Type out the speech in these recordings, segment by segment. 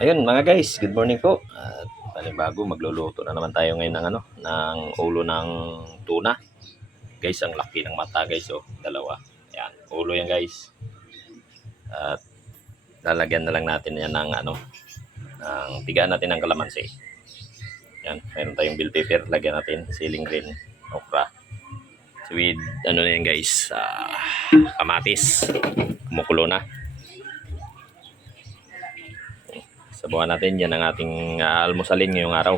Ayun mga guys, good morning po. At panibago, magluluto na naman tayo ngayon ng ng ulo ng tuna. Guys, ang laki ng mata guys, oh, dalawa. Yan, ulo yan guys. At lalagyan na lang natin yan ng tigaan natin ng kalamansi. Yan, mayroon tayong bell pepper, lagyan natin siling green, okra. With ano na yan guys, kamatis. Kumukulo na. Sabuhan natin, yan ang ating almusalin ngayong araw.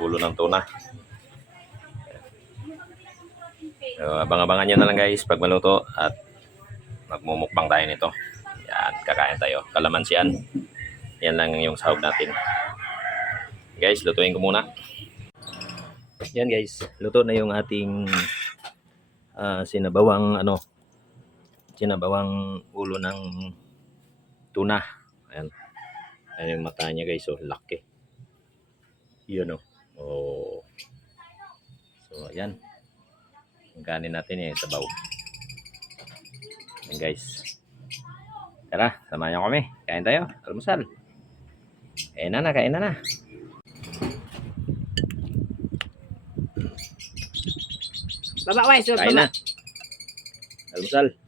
Ulo ng tuna. So, abang-abangan nyo na lang guys pag maluto at magmumukbang tayo nito. Yan, kakain tayo. Kalamansian. Yan lang yung sahog natin. Guys, lutuin ko muna. Yan guys, luto na yung ating sinabawang ulo ng tuna. Ayan. Ayan yung mata niya guys, oh, laki. Yun oh. Oh. So, ayan. Yung kanin natin eh, sabaw. Ayan guys. Tara, samahan niyo kami. Kain tayo, almusal. Kain na. Baba, Wais. Kain na. Almusal.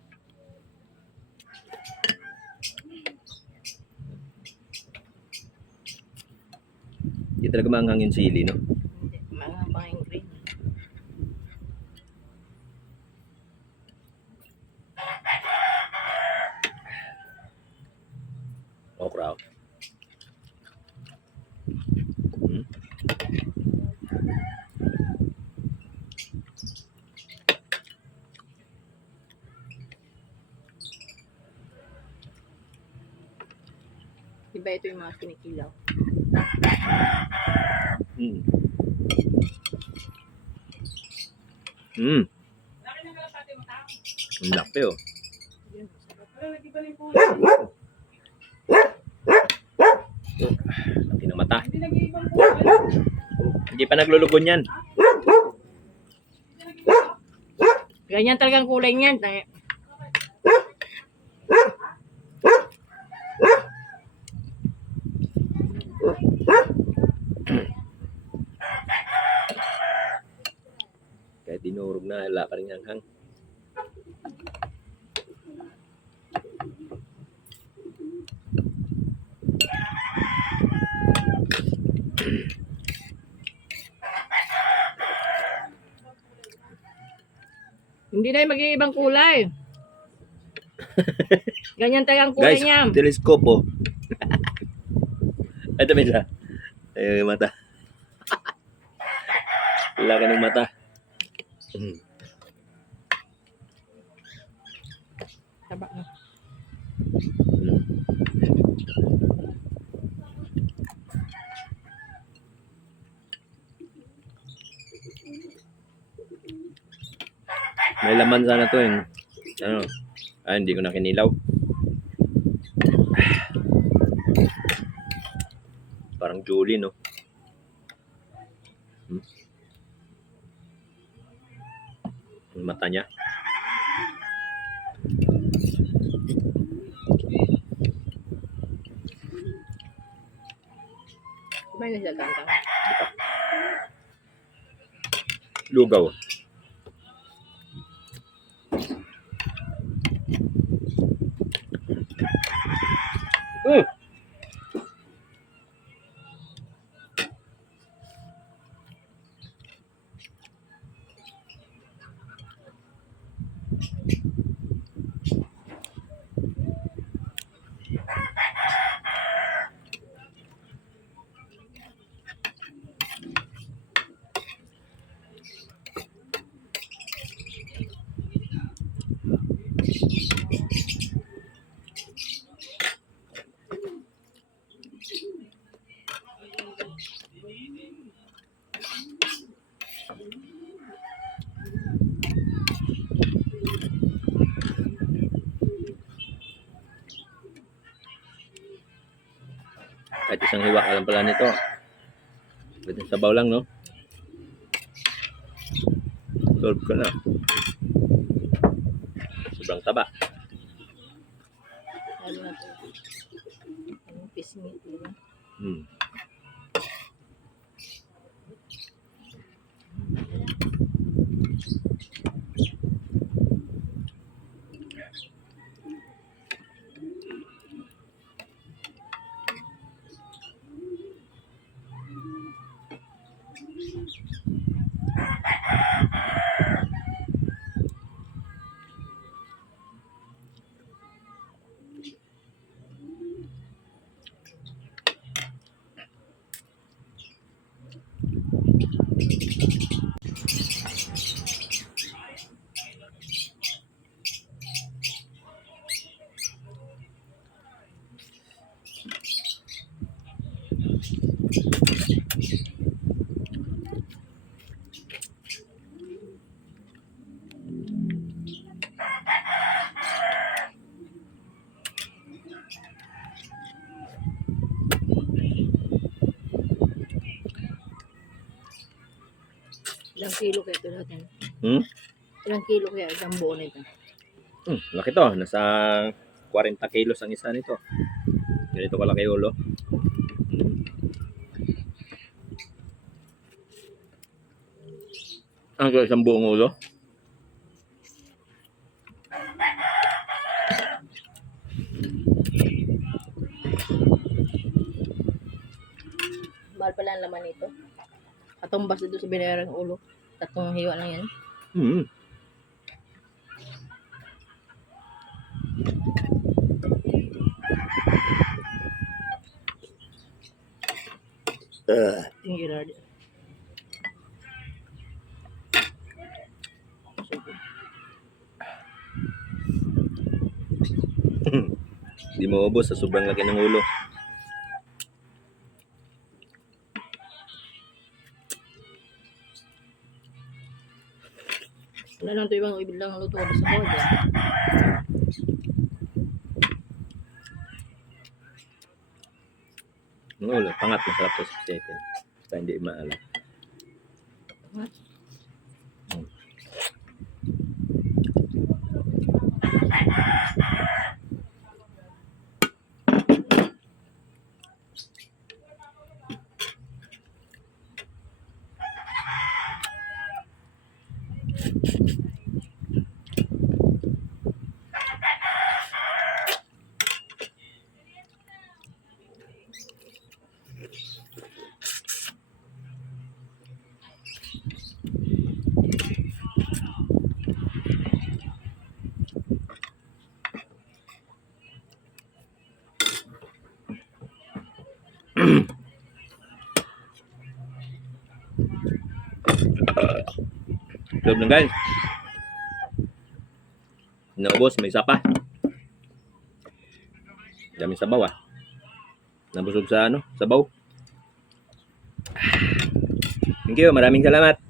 Hindi talaga maanghang yung sili, no? Mga pang green. Okra. Diba ito yung mga kinikilaw? Ang laki oh. Laki ng mata. Hindi pa naglulugon yan. Ganyan talagang kulay niyan. Kahit dinurog na, wala pa rin hanghang. Hindi na yung mag-iibang kulay. Ganyan talagang kulay Guys, niya. telescope oh. Ito may isa. Ayun yung mata. Laki ng mata. Taba na. May laman sana to eh. Hindi ko na kinilaw. Parang Julie, no? Yung mata niya. Kumain na siya gantang. Lugaw. Kahit isang hiwa ka lang pala nito. Pwede sabaw lang, no? Solve ka na. Sobrang taba. ano na to. Anong pisngi, diba? Hmm. Ilang kilo kaya ito natin? Hmm? Ilang kilo kaya isang buo nito? Laki to. Nasa 40 kilos ang isa nito. Ganito kalaki ulo. Ang isang buong ulo. Mahal pala ang laman nito. Katumbas dito sa binayaran ng ulo. Tatlong hiwa lang yan. Hmm. Yung Gerard. Hindi mo ubos sa sobrang laki ng ulo. Wala lang ito ibang ibig lang luto ko sa bawad. Ang ulo, pangat masarap to sa sipin. Basta hindi maalam. Loob lang guys. Naubos, may isa pa. Dami sabaw ah. Nabusog sa sabaw. Thank you, maraming salamat.